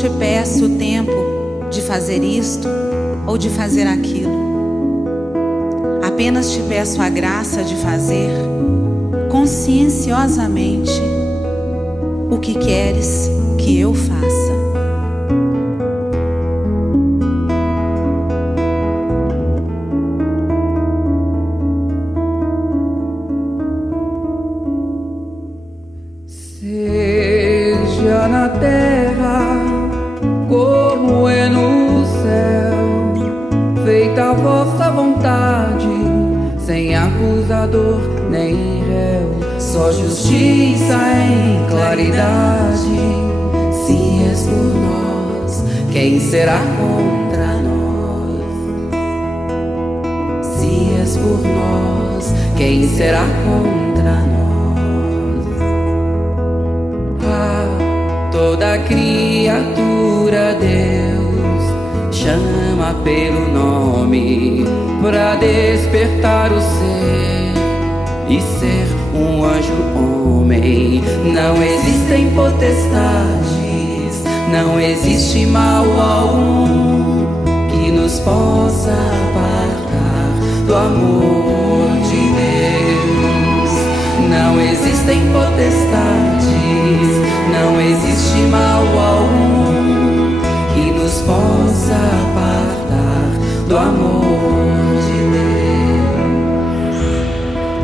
te peço o tempo de fazer isto ou de fazer aquilo. Apenas te peço a graça de fazer conscienciosamente o que queres que eu faça. Seja na terra como é no céu, feita a vossa vontade, sem acusador nem réu, só justiça em claridade. Se és por nós, quem será contra nós? Se és por nós, quem será contra nós? Toda criatura Deus chama pelo nome, pra despertar o ser e ser um anjo homem. Não existem potestades, não existe mal algum que nos possa apartar do amor de Deus. Não existem potestades, não existe mal algum que nos possa apartar do amor de Deus.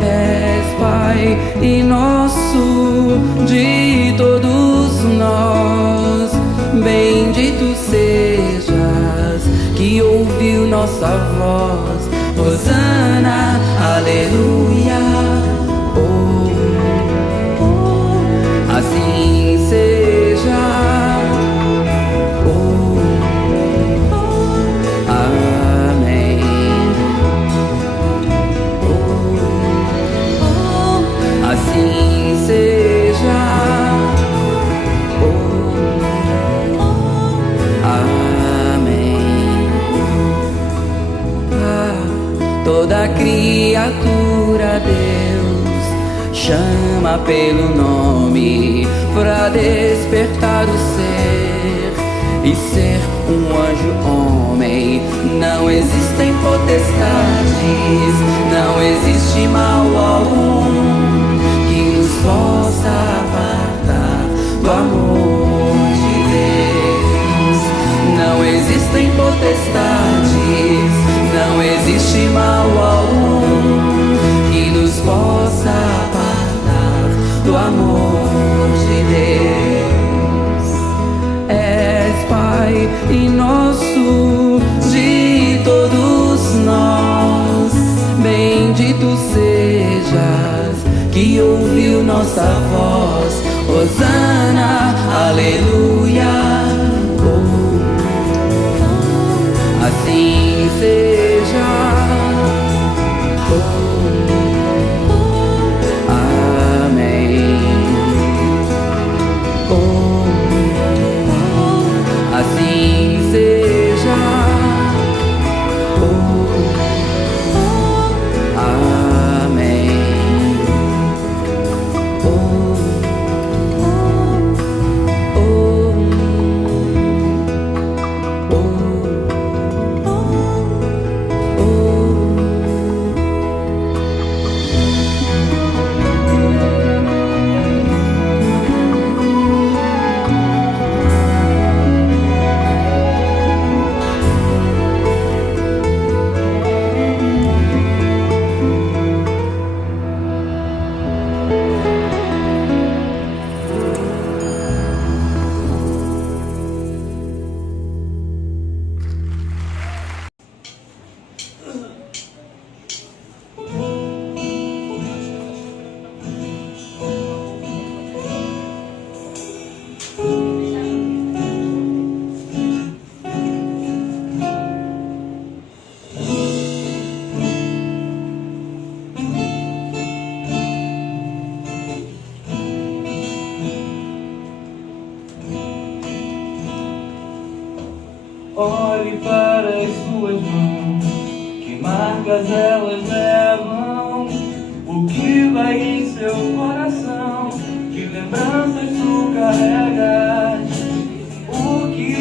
És Pai e nosso de todos nós, bendito sejas que ouviu nossa voz. Hosana, aleluia. Assim seja. Amém. Assim seja. Amém. Toda criatura Deus chama pelo nome, pra despertar o ser e ser um anjo homem. Não existem potestades, não existe mal algum que nos possa apartar do amor de Deus. Não existem potestades, não existe mal algum que nos possa apartar do amor de Deus. És Pai e nosso de todos nós, bendito sejas que ouviu nossa voz. Hosana, aleluia. Assim seja. Assim seja. Amém. Olhe para as suas mãos, que marcas elas levam, o que vai em seu coração, que lembranças tu carregas, o que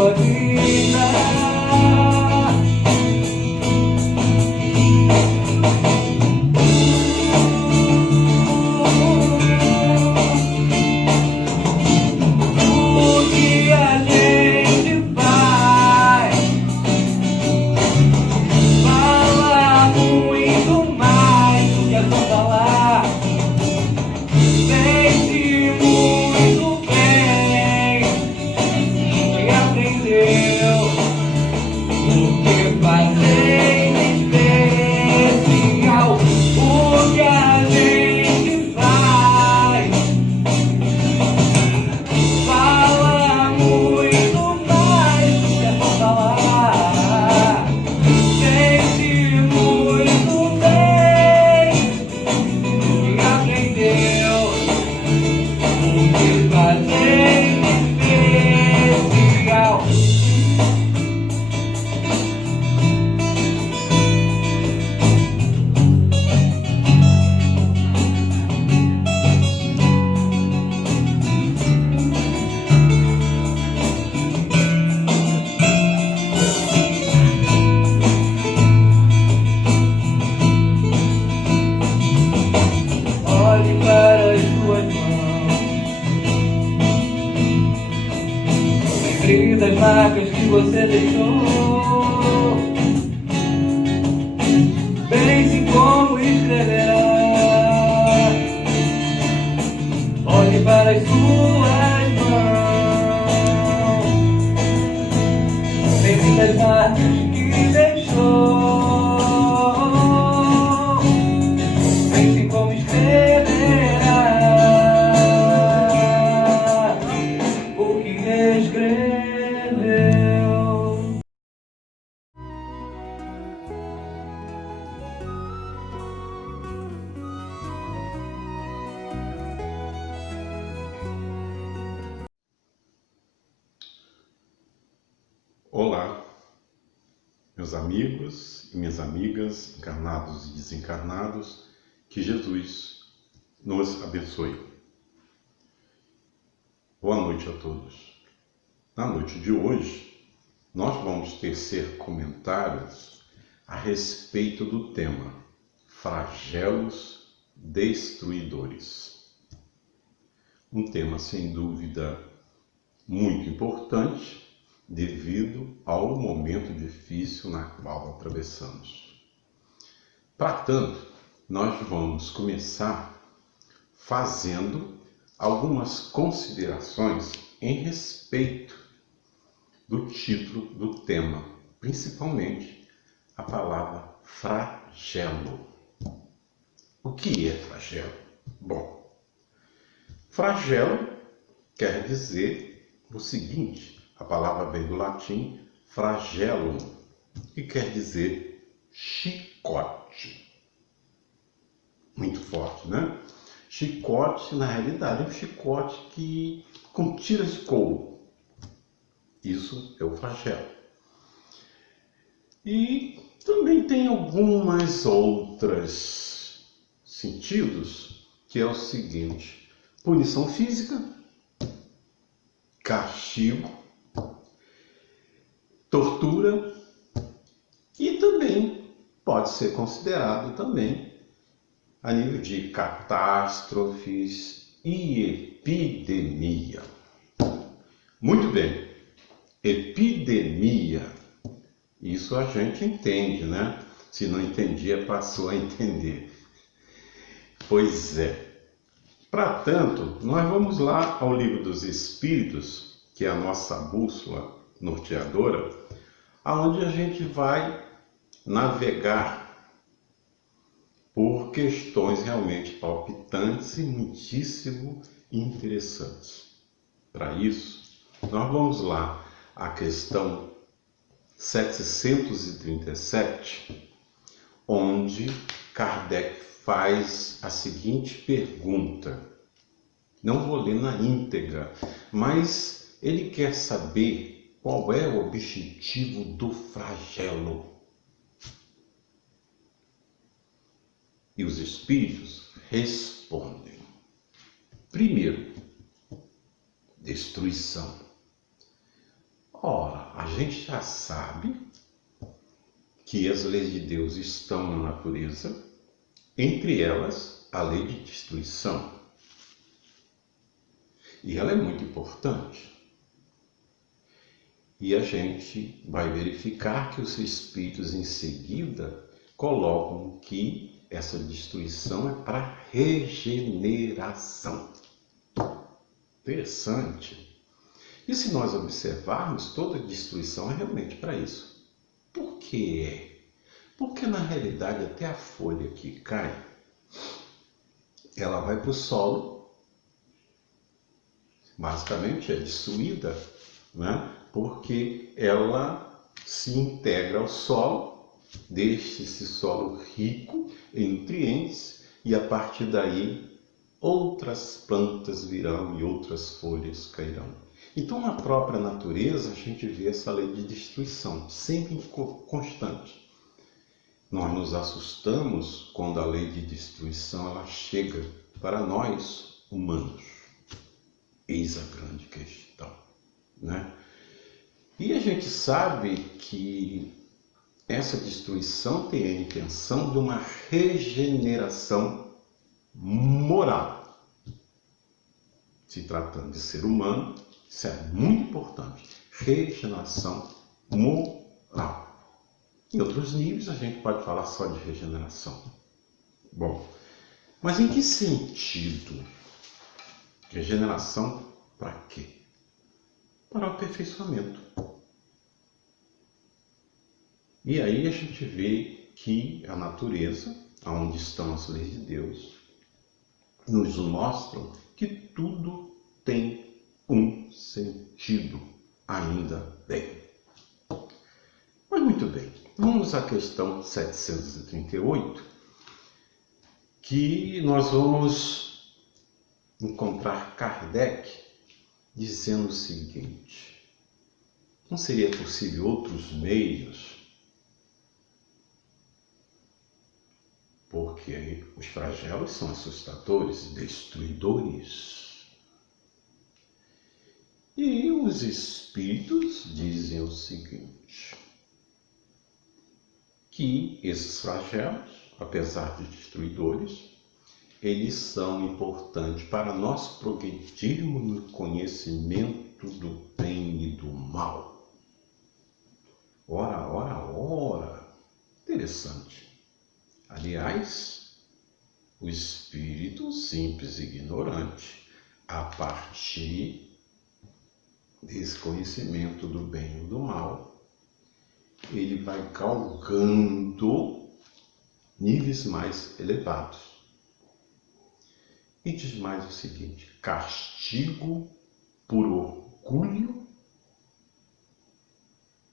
sua vida. Das marcas que você deixou, pense como escreverá. Olhe para as suas mãos, pense das marcas que deixou, pense como escreverá o que escreveu. Olá, meus amigos e minhas amigas, encarnados e desencarnados, que Jesus nos abençoe. Boa noite a todos. Na noite de hoje, nós vamos tecer comentários a respeito do tema flagelos destruidores. Um tema, sem dúvida, muito importante, devido ao momento difícil na qual atravessamos. Para tanto, nós vamos começar fazendo algumas considerações em respeito do título do tema, principalmente a palavra flagelo. O que é flagelo? Bom, flagelo quer dizer o seguinte: a palavra vem do latim flagellum, que quer dizer chicote. Muito forte, né? Chicote, na realidade, é um chicote com tiras de couro. Isso é o flagelo. E também tem algumas outras sentidos, que é o seguinte: punição física, castigo, tortura, e também pode ser considerado também a nível de catástrofes e epidemia. Muito bem, epidemia, isso a gente entende, né? Se não entendia, passou a entender. Pois é. Para tanto, nós vamos lá ao Livro dos Espíritos, que é a nossa bússola norteadora, aonde a gente vai navegar por questões realmente palpitantes e muitíssimo interessantes. Para isso, nós vamos lá à questão 737, onde Kardec faz a seguinte pergunta. Não vou ler na íntegra, mas ele quer saber qual é o objetivo do flagelo. E os espíritos respondem. Primeiro, destruição. Ora, a gente já sabe que as leis de Deus estão na natureza, entre elas a lei de destruição. E ela é muito importante. E a gente vai verificar que os espíritos em seguida colocam que essa destruição é para regeneração. Interessante. E se nós observarmos, toda destruição é realmente para isso. Por que é? Porque na realidade até a folha que cai, ela vai para o solo, basicamente é destruída, né? Porque ela se integra ao solo, deixa esse solo rico em nutrientes e a partir daí outras plantas virão e outras folhas cairão. Então, na própria natureza, a gente vê essa lei de destruição, sempre constante. Nós nos assustamos quando a lei de destruição ela chega para nós, humanos. Eis a grande questão, né? E a gente sabe que essa destruição tem a intenção de uma regeneração moral. Se tratando de ser humano, isso é muito importante. Regeneração moral. Em outros níveis, a gente pode falar só de regeneração. Bom, mas em que sentido? Regeneração para quê? Para o aperfeiçoamento. E aí a gente vê que a natureza, onde estão as leis de Deus, nos mostram que tudo tem um sentido, ainda bem. Mas muito bem, vamos à questão 738, que nós vamos encontrar Kardec dizendo o seguinte: não seria possível outros meios? Porque os flagelos são assustadores, destruidores. E os espíritos dizem o seguinte, que esses flagelos, apesar de destruidores, eles são importantes para nós progredirmos no conhecimento do bem e do mal. Ora, ora, ora, interessante. Aliás, o espírito simples e ignorante, a partir desse conhecimento do bem e do mal, ele vai galgando níveis mais elevados. E diz mais o seguinte: castigo por orgulho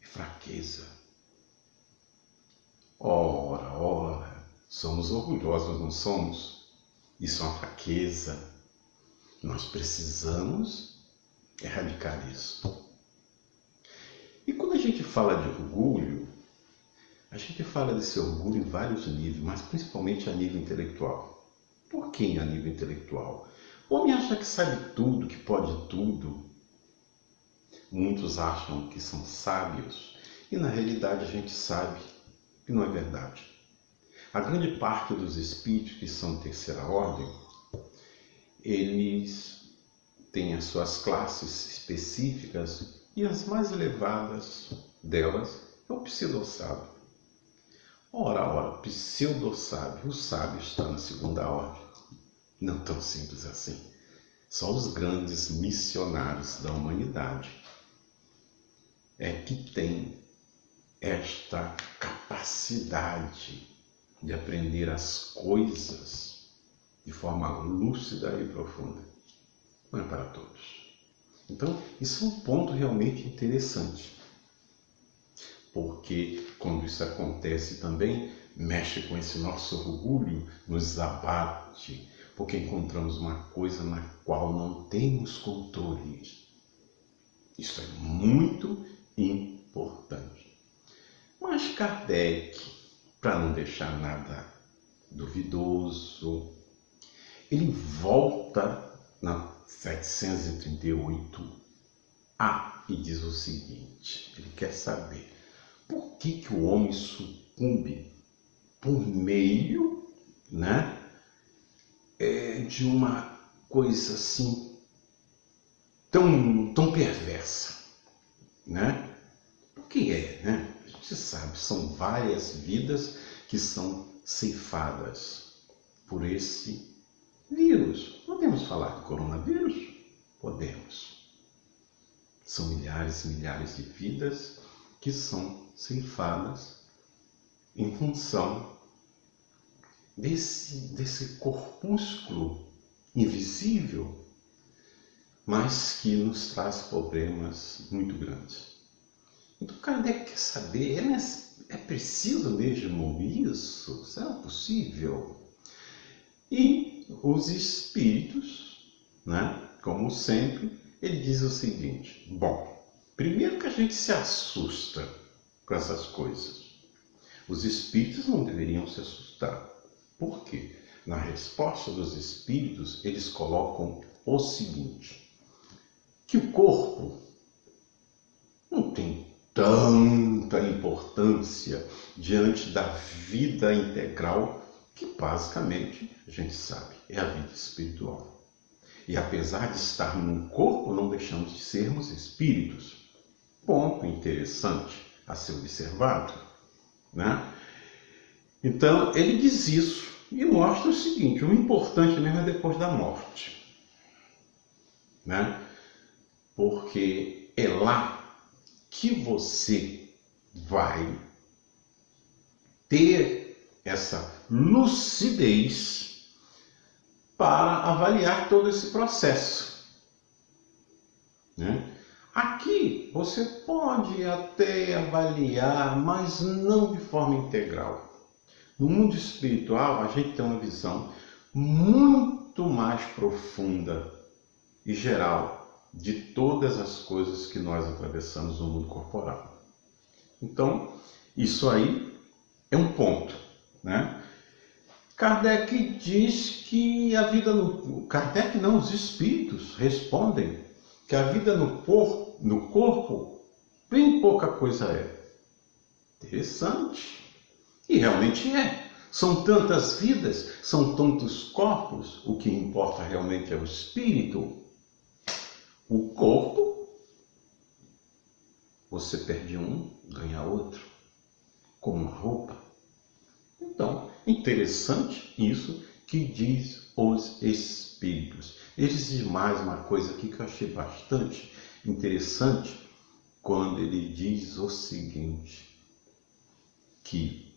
e fraqueza. Ora, ora, somos orgulhosos, não somos? Isso é uma fraqueza. Nós precisamos erradicar isso. E quando a gente fala de orgulho, a gente fala desse orgulho em vários níveis, mas principalmente a nível intelectual. Por que a nível intelectual? O homem acha que sabe tudo, que pode tudo. Muitos acham que são sábios e na realidade a gente sabe que não é verdade. A grande parte dos espíritos que são terceira ordem, eles têm as suas classes específicas e as mais elevadas delas é o pseudo-sábio. Ora, ora, pseudo-sábio, o sábio está na segunda ordem. Não tão simples assim. Só os grandes missionários da humanidade é que têm esta capacidade de aprender as coisas de forma lúcida e profunda. Não é para todos. Então, isso é um ponto realmente interessante. Porque quando isso acontece também, mexe com esse nosso orgulho, nos abate, porque encontramos uma coisa na qual não temos controle. Isso é muito importante. Mas Kardec, para não deixar nada duvidoso, ele volta na 738A e diz o seguinte: seguinte, ele quer saber por que o homem sucumbe por meio, né, de uma coisa assim tão perversa, né? O que é, né? A gente sabe, são várias vidas que são ceifadas por esse vírus. Podemos falar de coronavírus? Podemos. São milhares e milhares de vidas que são ceifadas em função desse corpúsculo invisível, mas que nos traz problemas muito grandes. Então, Kardec quer saber, é preciso mesmo isso? Será possível? E os espíritos, né, como sempre, ele diz o seguinte: bom, primeiro que a gente se assusta com essas coisas. Os espíritos não deveriam se assustar. Por quê? Na resposta dos espíritos, eles colocam o seguinte: que o corpo não tem tanta importância diante da vida integral, que basicamente, a gente sabe, é a vida espiritual. E apesar de estar num corpo, não deixamos de sermos espíritos. Ponto interessante a ser observado, né? Então, ele diz isso e mostra o seguinte: o importante mesmo é depois da morte, né? Porque é lá que você vai ter essa lucidez para avaliar todo esse processo, né? Aqui você pode até avaliar, mas não de forma integral. No mundo espiritual, a gente tem uma visão muito mais profunda e geral de todas as coisas que nós atravessamos no mundo corporal. Então, isso aí é um ponto, né? Kardec diz que a vida no... Kardec não, os espíritos respondem que a vida no corpo bem pouca coisa é. Interessante. E realmente é. São tantas vidas, são tantos corpos, o que importa realmente é o espírito. O corpo, você perde um, ganha outro, como uma roupa. Então, interessante isso que diz os espíritos. Eles dizem mais uma coisa aqui que eu achei bastante interessante, quando ele diz o seguinte, que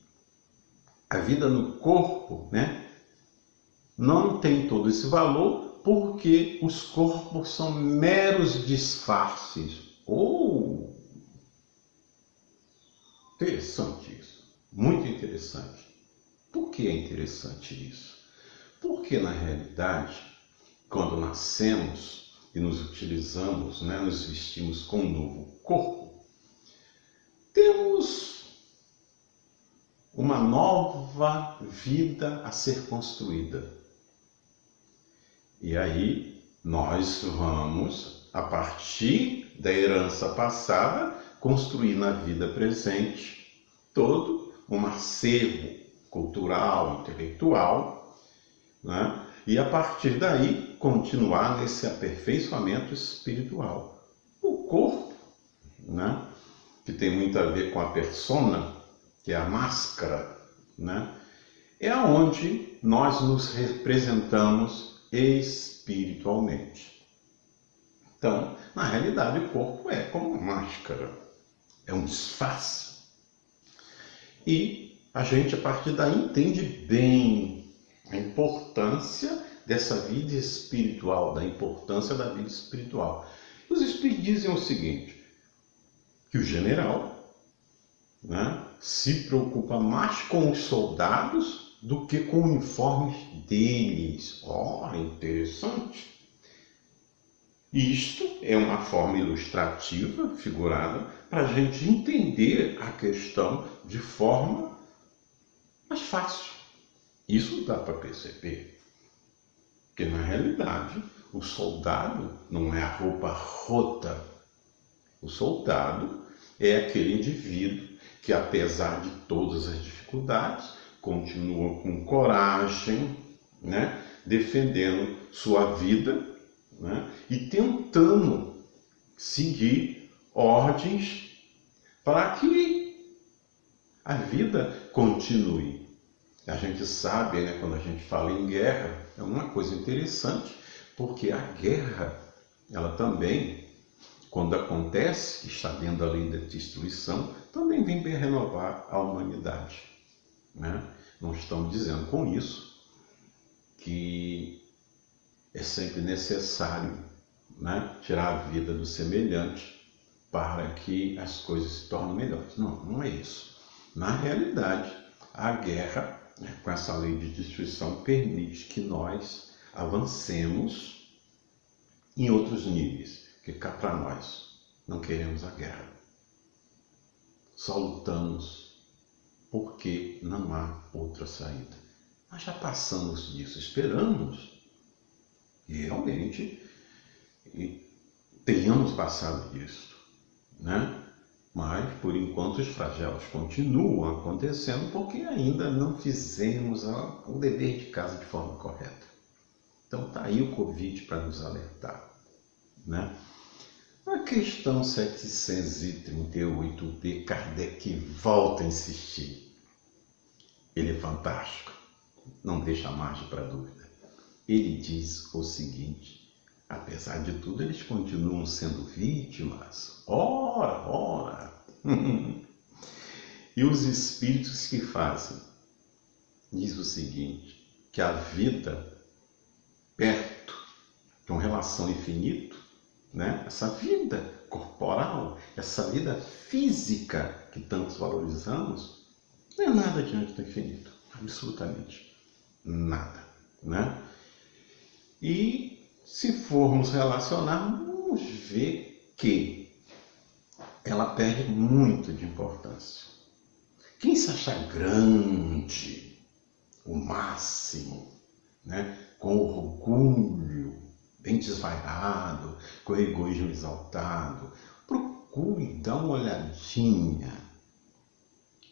a vida no corpo, né, não tem todo esse valor porque os corpos são meros disfarces. Interessante isso, muito interessante. Por que é interessante isso? Porque na realidade, quando nascemos e nos utilizamos, né, nos vestimos com um novo corpo, temos uma nova vida a ser construída. E aí nós vamos, a partir da herança passada, construir na vida presente todo um acervo cultural, intelectual, né? E a partir daí continuar nesse aperfeiçoamento espiritual. O corpo, né, que tem muito a ver com a persona, que é a máscara, né, é onde nós nos representamos espiritualmente. Então, na realidade, o corpo é como uma máscara, é um disfarce. E a gente, a partir daí, entende bem a importância dessa vida espiritual, da importância da vida espiritual. Os espíritos dizem o seguinte, que o general, né, se preocupa mais com os soldados do que com os uniformes deles. Interessante. Isto é uma forma ilustrativa, figurada, para a gente entender a questão de forma mais fácil. Isso dá para perceber. Porque, na realidade, o soldado não é a roupa rota. O soldado é aquele indivíduo que, apesar de todas as dificuldades, continua com coragem, né? Defendendo sua vida, né? E tentando seguir ordens para que a vida continue. A gente sabe, né, quando a gente fala em guerra, é uma coisa interessante, porque a guerra, ela também, quando acontece, que está dentro da lei da destruição, também vem para renovar a humanidade, né? Não estamos dizendo com isso que é sempre necessário, né, tirar a vida do semelhante para que as coisas se tornem melhores. Não, não é isso. Na realidade, a guerra, né, com essa lei de destruição, permite que nós avancemos em outros níveis, que cá para nós não queremos a guerra. Só lutamos porque não há outra saída. Nós já passamos disso, esperamos que realmente tenhamos passado disso, né? Mas, por enquanto, os flagelos continuam acontecendo porque ainda não fizemos o dever de casa de forma correta. Então, está aí o Covid para nos alertar, né? A questão 738b, Kardec volta a insistir. Ele é fantástico, não deixa margem para dúvida. Ele diz o seguinte: apesar de tudo, eles continuam sendo vítimas. Ora, ora! E os espíritos que fazem? Diz o seguinte, que a vida perto de uma relação infinita, né? Essa vida corporal, essa vida física que tantos valorizamos, não é nada diante do infinito, absolutamente nada, né? E se formos relacionar, vamos ver que ela perde muito de importância. Quem se acha grande, o máximo, né? Com orgulho, bem desvairado, com egoísmo exaltado, procure dar uma olhadinha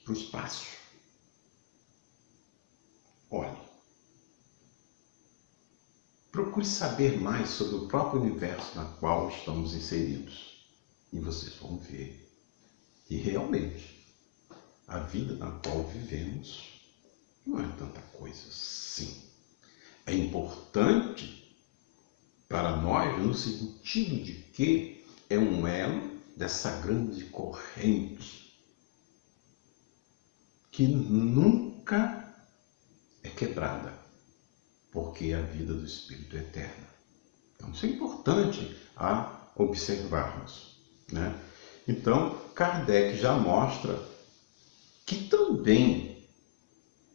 para o espaço. Olhe. Procure saber mais sobre o próprio universo na qual estamos inseridos. E vocês vão ver que realmente a vida na qual vivemos não é tanta coisa assim. É importante para nós no sentido de que é um elo dessa grande corrente que nunca é quebrada, porque a vida do Espírito é eterna. Então isso é importante a observarmos, né? Então Kardec já mostra que também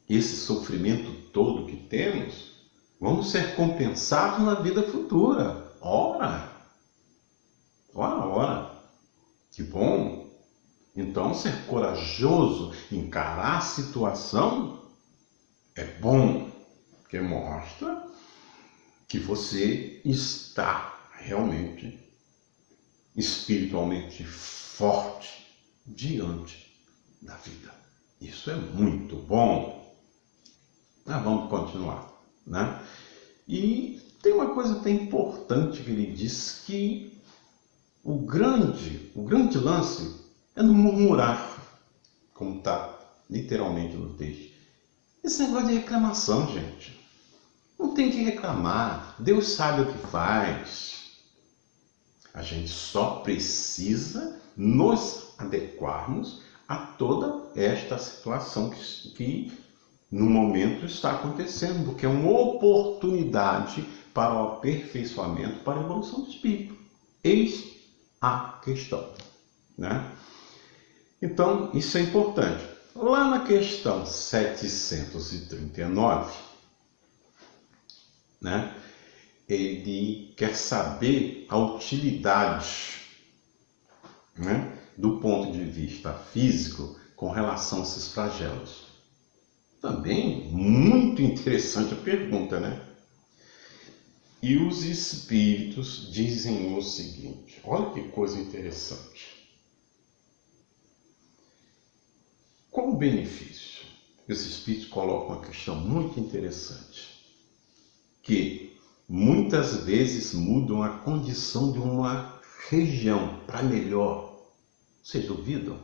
esse sofrimento todo que temos vamos ser compensados na vida futura. Ora! Ora, ora! Que bom! Então ser corajoso, encarar a situação é bom, porque mostra que você está realmente espiritualmente forte diante da vida. Isso é muito bom. Mas vamos continuar, né? E tem uma coisa até importante que ele diz, que o grande lance é não murmurar, como está literalmente no texto. Esse negócio de reclamação, gente. Não tem que reclamar. Deus sabe o que faz. A gente só precisa nos adequarmos a toda esta situação que no momento está acontecendo, porque é uma oportunidade para o aperfeiçoamento, para a evolução do espírito. Eis a questão, né? Então, isso é importante. Lá na questão 739, né? Ele quer saber a utilidade, né, do ponto de vista físico com relação a esses flagelos. Também muito interessante a pergunta, né? E os espíritos dizem o seguinte, olha que coisa interessante. Qual o benefício? Os espíritos colocam uma questão muito interessante, que muitas vezes mudam a condição de uma região para melhor. Vocês duvidam?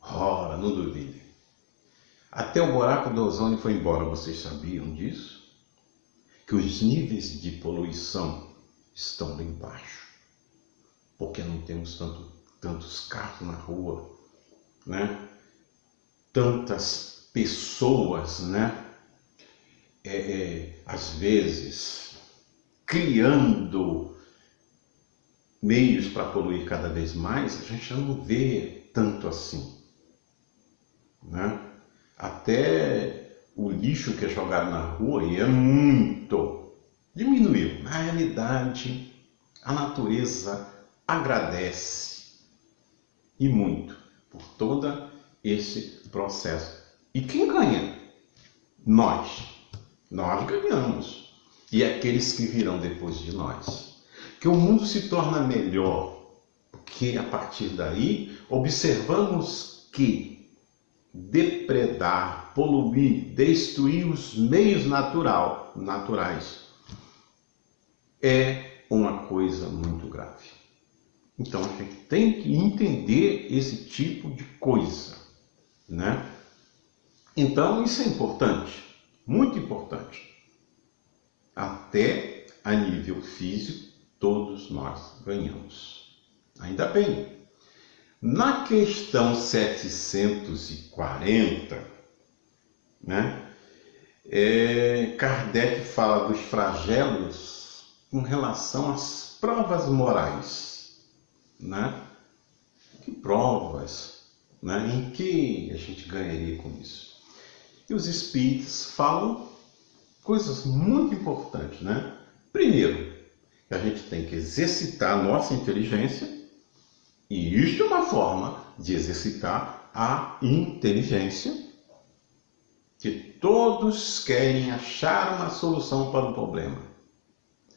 Ora, não duvidem. Até o buraco do ozônio foi embora, vocês sabiam disso? Que os níveis de poluição estão lá embaixo, porque não temos tantos carros na rua, né? Tantas pessoas, né? Às vezes criando meios para poluir cada vez mais, a gente já não vê tanto assim, né? Até o lixo que é jogado na rua e é muito, diminuiu. Na realidade, a natureza agradece e muito por todo esse processo. E quem ganha? Nós ganhamos, e aqueles que virão depois de nós. Que o mundo se torna melhor, porque a partir daí observamos que depredar, poluir, destruir os meios naturais é uma coisa muito grave. Então a gente tem que entender esse tipo de coisa, né? Então isso é importante, muito importante. Até a nível físico, todos nós ganhamos. Ainda bem. Na questão 740, né, Kardec fala dos flagelos com relação às provas morais, né? Que provas, né? Em que a gente ganharia com isso? E os espíritos falam coisas muito importantes, né? Primeiro, que a gente tem que exercitar a nossa inteligência, e isto é uma forma de exercitar a inteligência, que todos querem achar uma solução para o problema.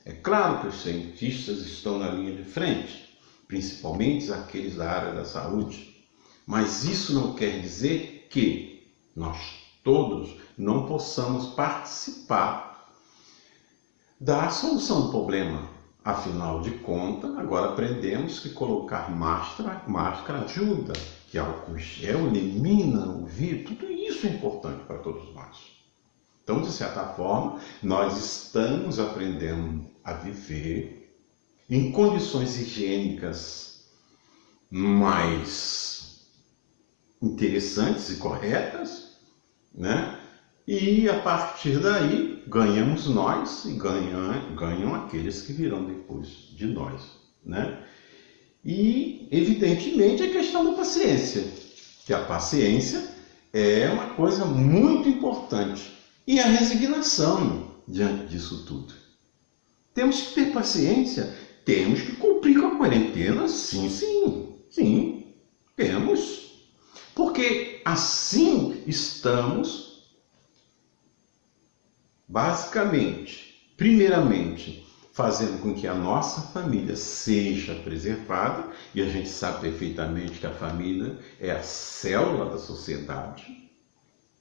É claro que os cientistas estão na linha de frente, principalmente aqueles da área da saúde, mas isso não quer dizer que nós todos não possamos participar da solução do problema. Afinal de contas, agora aprendemos que colocar máscara ajuda, que álcool gel elimina o vírus, tudo isso é importante para todos nós. Então, de certa forma, nós estamos aprendendo a viver em condições higiênicas mais interessantes e corretas, né? E a partir daí ganhamos nós e ganham aqueles que virão depois de nós, né? E evidentemente a questão da paciência, que a paciência é uma coisa muito importante, e a resignação diante disso tudo. Temos que ter paciência, temos que cumprir com a quarentena, sim, temos, porque assim estamos basicamente, primeiramente, fazendo com que a nossa família seja preservada, e a gente sabe perfeitamente que a família é a célula da sociedade,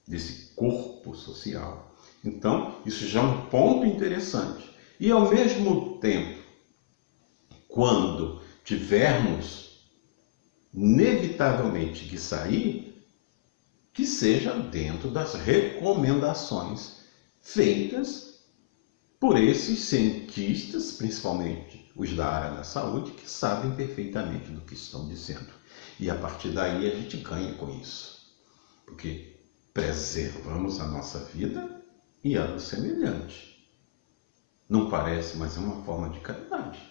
desse corpo social. Então, isso já é um ponto interessante. E ao mesmo tempo, quando tivermos inevitavelmente que sair, que seja dentro das recomendações feitas por esses cientistas, principalmente os da área da saúde, que sabem perfeitamente do que estão dizendo. E a partir daí a gente ganha com isso, porque preservamos a nossa vida e a do semelhante. Não parece, mas é uma forma de caridade.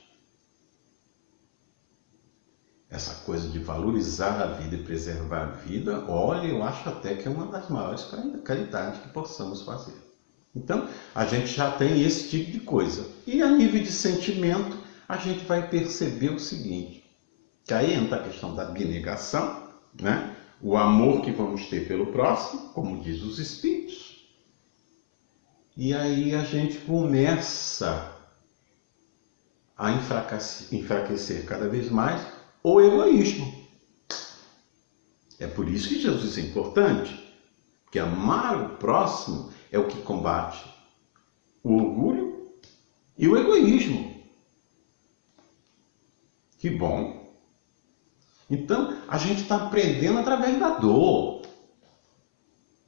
Essa coisa de valorizar a vida e preservar a vida, olha, eu acho até que é uma das maiores caridades que possamos fazer. Então, a gente já tem esse tipo de coisa. E a nível de sentimento, a gente vai perceber o seguinte, que aí entra a questão da abnegação, né? O amor que vamos ter pelo próximo, como diz os espíritos. E aí a gente começa a enfraquecer cada vez mais o egoísmo. É por isso que Jesus é importante, porque amar o próximo é o que combate o orgulho e o egoísmo. Que bom! Então, a gente está aprendendo através da dor.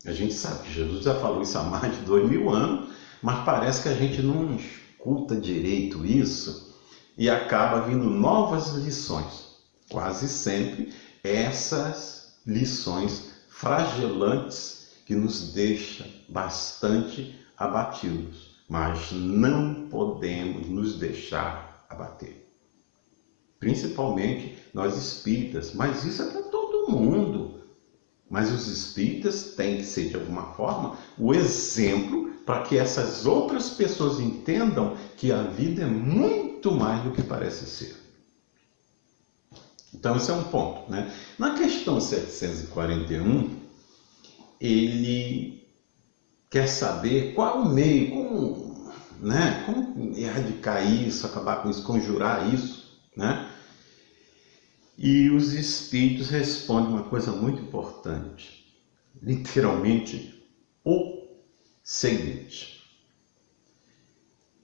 A gente sabe que Jesus já falou isso há mais de 2000 anos, mas parece que a gente não escuta direito isso e acaba vindo novas lições. Quase sempre essas lições flagelantes que nos deixam bastante abatidos, mas não podemos nos deixar abater. Principalmente nós espíritas, mas isso é para todo mundo. Mas os espíritas têm que ser, de alguma forma, o exemplo para que essas outras pessoas entendam que a vida é muito mais do que parece ser. Então, esse é um ponto, né? Na questão 741, ele quer saber qual o meio, como erradicar isso, acabar com isso, conjurar isso, né? E os espíritos respondem uma coisa muito importante, literalmente o seguinte,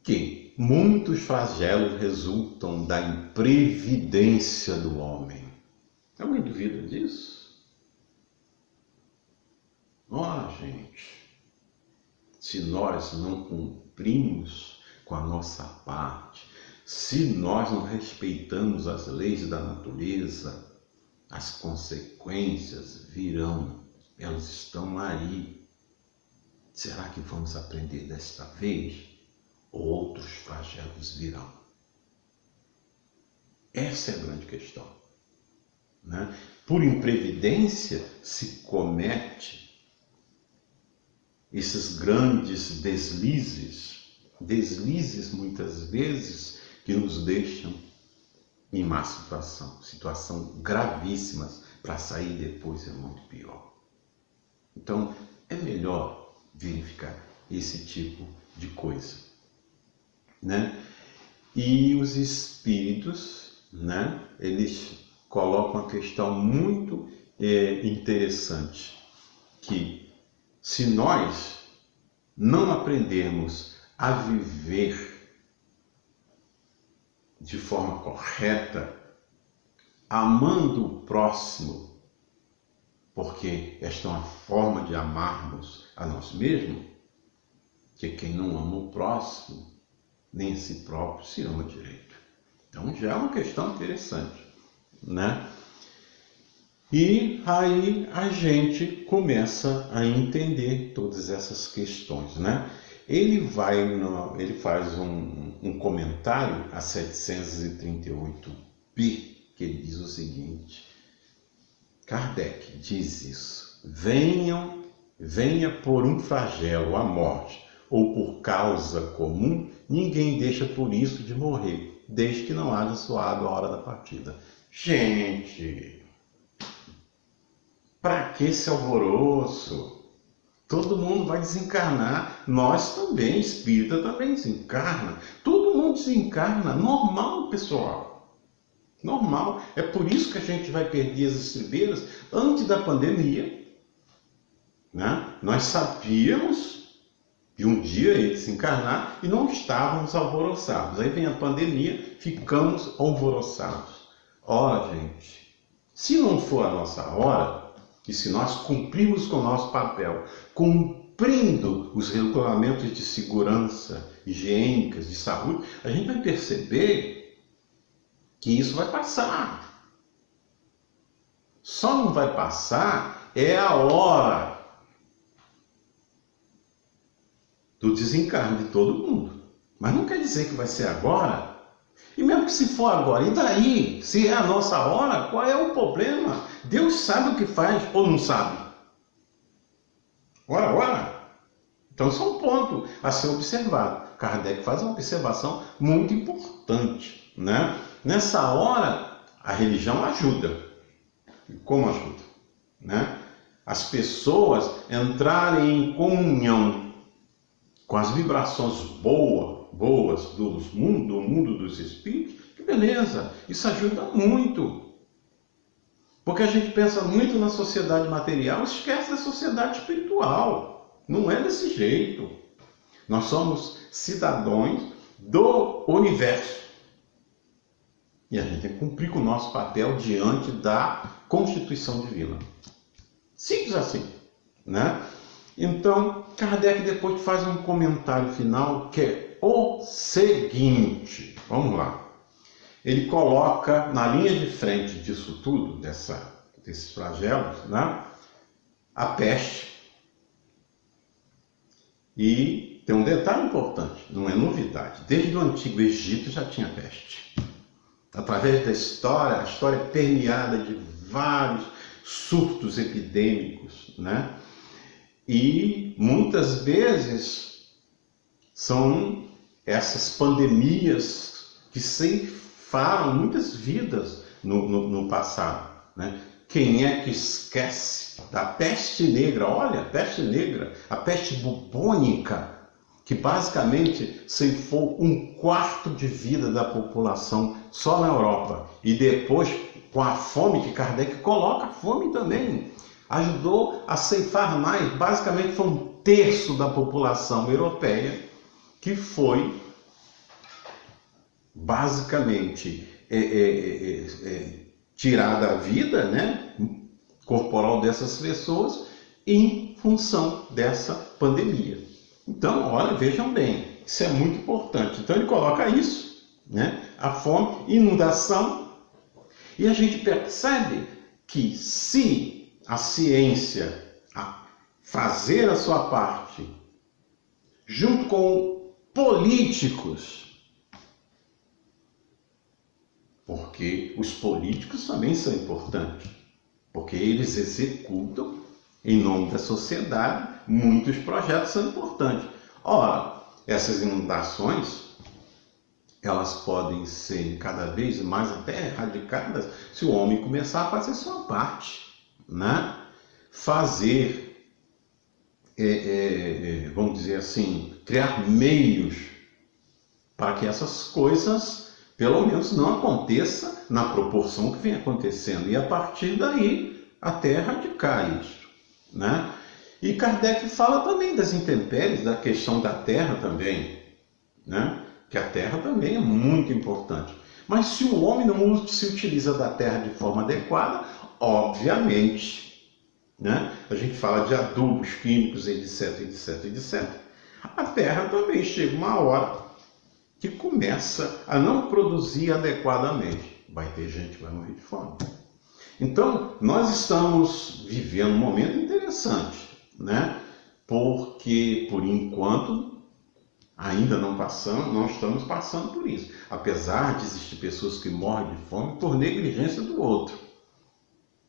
que muitos flagelos resultam da imprevidência do homem. Alguém duvida disso? Gente, se nós não cumprimos com a nossa parte, se nós não respeitamos as leis da natureza, as consequências virão, elas estão aí. Será que vamos aprender desta vez? Ou outros flagelos virão? Essa é a grande questão, né? Por imprevidência se comete esses grandes deslizes muitas vezes que nos deixam em má situação gravíssimas, para sair depois é muito pior. Então, é melhor verificar esse tipo de coisa, né? E os espíritos, né, eles colocam uma questão muito interessante, que se nós não aprendermos a viver de forma correta, amando o próximo, porque esta é uma forma de amarmos a nós mesmos, que quem não ama o próximo, nem a si próprio se ama direito. Então já é uma questão interessante, né? E aí a gente começa a entender todas essas questões, né? Ele faz um comentário a 738b, que ele diz o seguinte: Kardec diz isso: venha por um flagelo a morte, ou por causa comum, ninguém deixa por isso de morrer, desde que não haja soado a hora da partida. Gente, para que esse alvoroço? Todo mundo vai desencarnar, nós também, espírita também desencarna, todo mundo desencarna, normal, pessoal, normal. É por isso que a gente vai perder as estribeiras antes da pandemia, né? Nós sabíamos que um dia ia desencarnar e não estávamos alvoroçados. Aí vem a pandemia, ficamos alvoroçados. Ora, gente, se não for a nossa hora, e se nós cumprirmos com o nosso papel, cumprindo os regulamentos de segurança higiênicas, de saúde, a gente vai perceber que isso vai passar. Só não vai passar é a hora do desencarne de todo mundo. Mas não quer dizer que vai ser agora. E mesmo que se for agora, e daí? Se é a nossa hora, qual é o problema? Deus sabe o que faz ou não sabe? Ora. Então, isso é um ponto a ser observado. Kardec faz uma observação muito importante, né? Nessa hora, a religião ajuda. Como ajuda? Né? As pessoas entrarem em comunhão com as vibrações boas do mundo dos espíritos, que beleza, isso ajuda muito. Porque a gente pensa muito na sociedade material, esquece da sociedade espiritual. Não é desse jeito. Nós somos cidadãos do universo. E a gente tem que cumprir com o nosso papel diante da Constituição Divina. Simples assim, né? Então, Kardec depois faz um comentário final que é o seguinte. Vamos lá. Ele coloca na linha de frente disso tudo, desses flagelos, né? A peste. E tem um detalhe importante, não é novidade. Desde o Antigo Egito já tinha peste. Através da história, a história é permeada de vários surtos epidêmicos, né? E muitas vezes são essas pandemias que ceifaram muitas vidas no passado, né? Quem é que esquece da peste negra? Olha, a peste negra, a peste bubônica, que basicamente ceifou 1/4 de vida da população só na Europa. E depois, com a fome, que Kardec coloca a fome também, ajudou a ceifar mais. Basicamente foi 1/3 da população europeia que foi basicamente tirada a vida, né, corporal dessas pessoas em função dessa pandemia. Então, olha, vejam bem, isso é muito importante. Então ele coloca isso, né, a fome, inundação, e a gente percebe que se a ciência fazer a sua parte, junto com políticos, porque os políticos também são importantes, porque eles executam, em nome da sociedade, muitos projetos são importantes. Ora, essas inundações, elas podem ser cada vez mais até erradicadas se o homem começar a fazer sua parte, né? Fazer, vamos dizer assim, criar meios para que essas coisas, pelo menos, não aconteça na proporção que vem acontecendo. E a partir daí, até erradicar isso, né? E Kardec fala também das intempéries, da questão da terra também, né? Que a terra também é muito importante. Mas se o homem não se utiliza da terra de forma adequada, obviamente, né? A gente fala de adubos químicos, etc, etc, etc. A terra também chega uma hora que começa a não produzir adequadamente. Vai ter gente que vai morrer de fome. Então, nós estamos vivendo um momento interessante, né? Porque, por enquanto, ainda não estamos passando por isso. Apesar de existir pessoas que morrem de fome por negligência do outro,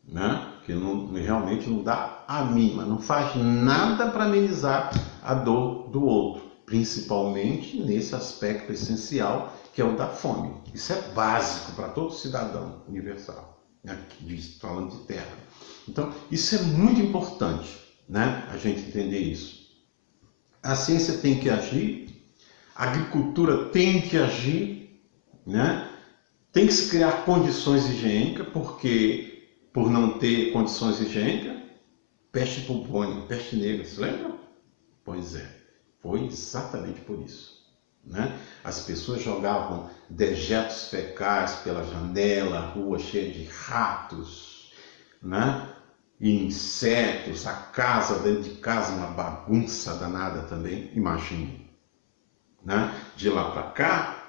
né? Que realmente não dá a mínima, não faz nada para amenizar a dor do outro, principalmente nesse aspecto essencial que é o da fome. Isso é básico para todo cidadão universal, aqui, falando de terra. Então, isso é muito importante, né? A gente entender isso. A ciência tem que agir, a agricultura tem que agir, né? Tem que se criar condições higiênicas, porque por não ter condições higiênicas, peste bubônica, peste negra, se lembra? Pois é, foi exatamente por isso, né? As pessoas jogavam dejetos fecais pela janela, a rua cheia de ratos, né? E insetos, a casa, dentro de casa, uma bagunça danada também, imagine, né? De lá para cá,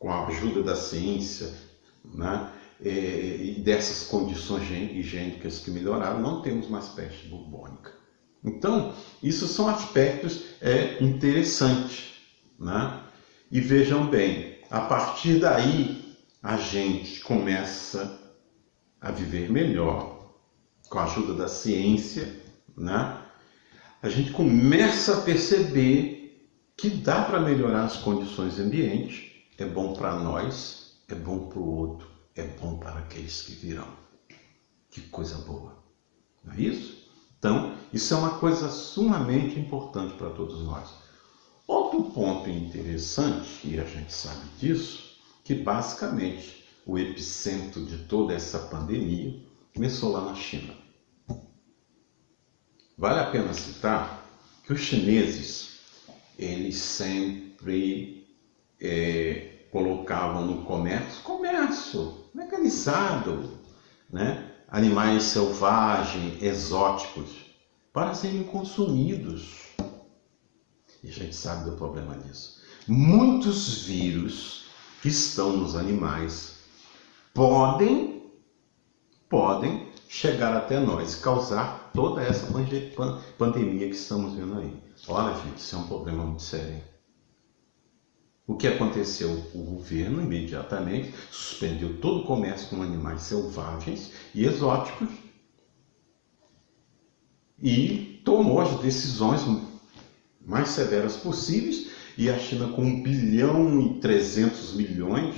com a ajuda da ciência, né? E dessas condições higiênicas que melhoraram, não temos mais peste bubônica. Então, isso são aspectos interessantes, né? E vejam bem, a partir daí a gente começa a viver melhor, com a ajuda da ciência, né? A gente começa a perceber que dá para melhorar as condições ambientes, é bom para nós, é bom para o outro, é bom para aqueles que virão. Que coisa boa, não é isso? Então, isso é uma coisa sumamente importante para todos nós. Outro ponto interessante, e a gente sabe disso, que basicamente o epicentro de toda essa pandemia começou lá na China. Vale a pena citar que os chineses, eles sempre colocavam no comércio mecanizado, né? Animais selvagens, exóticos, para serem consumidos. E a gente sabe do problema disso. Muitos vírus que estão nos animais podem chegar até nós e causar toda essa pandemia que estamos vendo aí. Olha, gente, isso é um problema muito sério. O que aconteceu? O governo imediatamente suspendeu todo o comércio com animais selvagens e exóticos e tomou as decisões mais severas possíveis, e a China, com 1,3 bilhão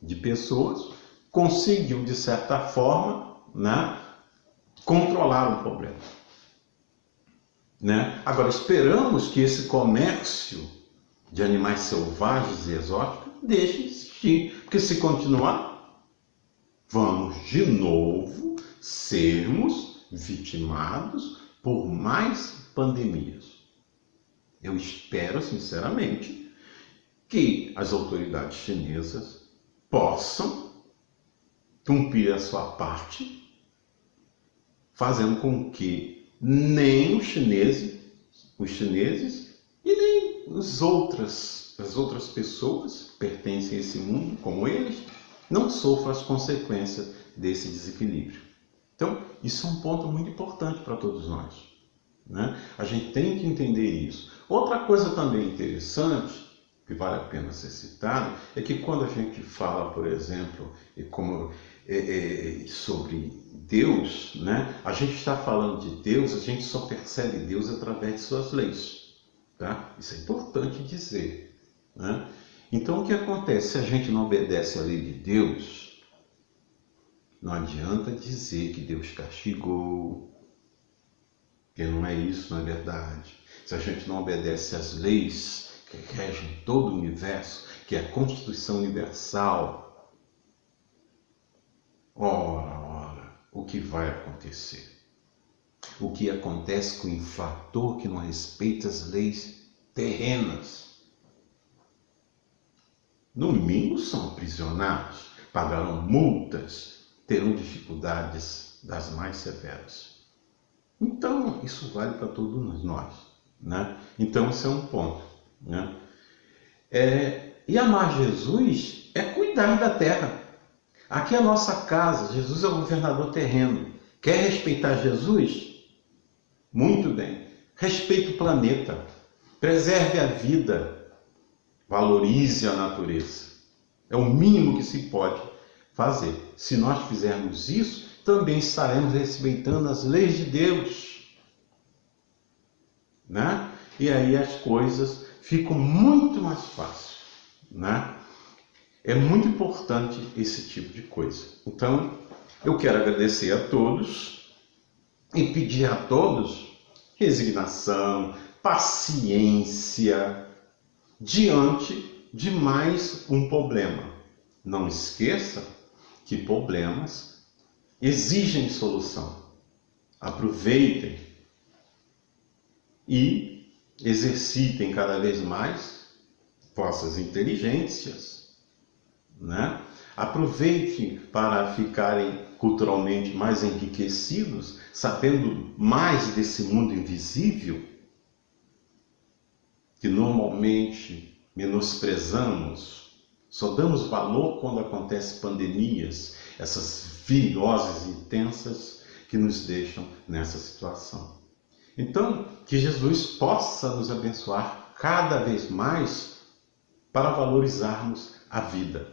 de pessoas, conseguiu, de certa forma, né, controlar o problema. Né? Agora, esperamos que esse comércio de animais selvagens e exóticos deixe de existir, porque se continuar, vamos de novo sermos vitimados por mais pandemias. Eu espero, sinceramente, que as autoridades chinesas possam cumprir a sua parte, fazendo com que nem os chineses e nem as outras pessoas que pertencem a esse mundo, como eles, não sofram as consequências desse desequilíbrio. Então, isso é um ponto muito importante para todos nós, né? A gente tem que entender isso. Outra coisa também interessante, que vale a pena ser citado, é que quando a gente fala, por exemplo, sobre Deus, né? A gente está falando de Deus, a gente só percebe Deus através de suas leis, tá? Isso é importante dizer, né? Então, o que acontece? Se a gente não obedece à lei de Deus, não adianta dizer que Deus castigou, porque não é isso, não é verdade. Se a gente não obedece às leis que regem todo o universo, que é a Constituição Universal, ora, o que vai acontecer? O que acontece com o infrator que não respeita as leis terrenas? No mínimo são aprisionados, pagarão multas, terão dificuldades das mais severas. Então, isso vale para todos nós, né? Então, esse é um ponto, né? E amar Jesus é cuidar da terra. Aqui é a nossa casa, Jesus é o governador terreno. Quer respeitar Jesus? Muito bem. Respeite o planeta, preserve a vida, valorize a natureza. É o mínimo que se pode fazer. Se nós fizermos isso, também estaremos respeitando as leis de Deus, né? E aí as coisas ficam muito mais fáceis, né? É muito importante esse tipo de coisa. Então, eu quero agradecer a todos e pedir a todos resignação, paciência diante de mais um problema. Não esqueça que problemas exigem solução. Aproveitem e exercitem cada vez mais vossas inteligências, né? Aproveitem para ficarem culturalmente mais enriquecidos, sabendo mais desse mundo invisível que normalmente menosprezamos. Só damos valor quando acontecem pandemias, essas viroses intensas que nos deixam nessa situação. Então, que Jesus possa nos abençoar cada vez mais para valorizarmos a vida.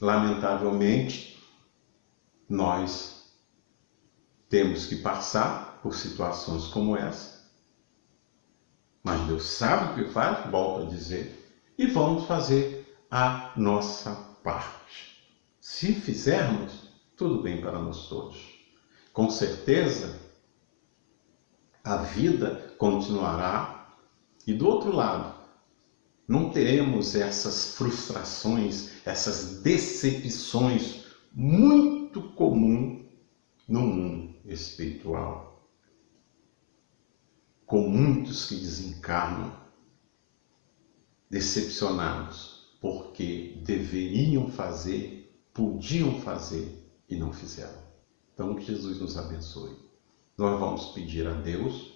Lamentavelmente, nós temos que passar por situações como essa, mas Deus sabe o que faz, volto a dizer, e vamos fazer a nossa parte. Se fizermos, tudo bem para nós todos. Com certeza, a vida continuará e do outro lado, não teremos essas frustrações, essas decepções muito comuns no mundo espiritual, com muitos que desencarnam, decepcionados, porque deveriam fazer, podiam fazer e não fizeram. Então, que Jesus nos abençoe. Nós vamos pedir a Deus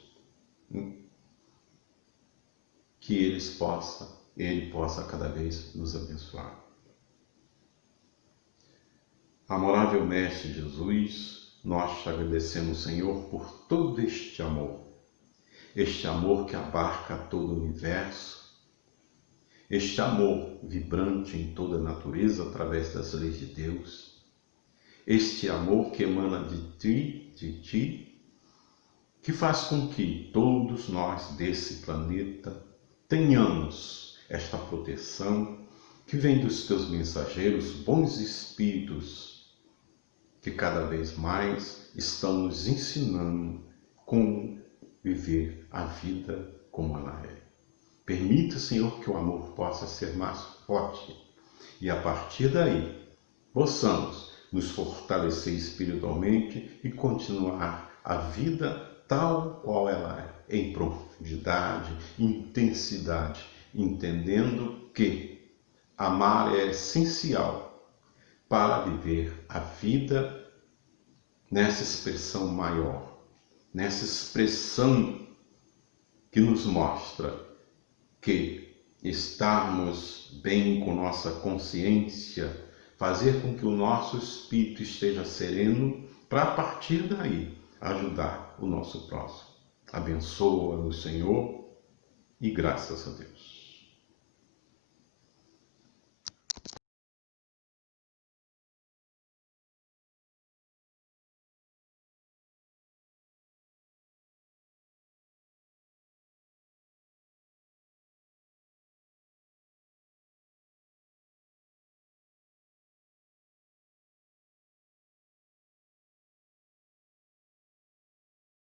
que Ele possa cada vez nos abençoar. Amorável Mestre Jesus, nós te agradecemos, Senhor, por todo este amor que abarca todo o universo, este amor vibrante em toda a natureza através das leis de Deus, este amor que emana de ti, que faz com que todos nós desse planeta tenhamos esta proteção que vem dos teus mensageiros, bons espíritos, que cada vez mais estão nos ensinando como viver a vida como ela é. Permita, Senhor, que o amor possa ser mais forte e a partir daí possamos nos fortalecer espiritualmente e continuar a vida tal qual ela é, em profundidade, intensidade, entendendo que amar é essencial para viver a vida nessa expressão maior, nessa expressão que nos mostra que estarmos bem com nossa consciência, fazer com que o nosso espírito esteja sereno, para a partir daí ajudar o nosso próximo. Abençoa-nos, Senhor, e graças a Deus.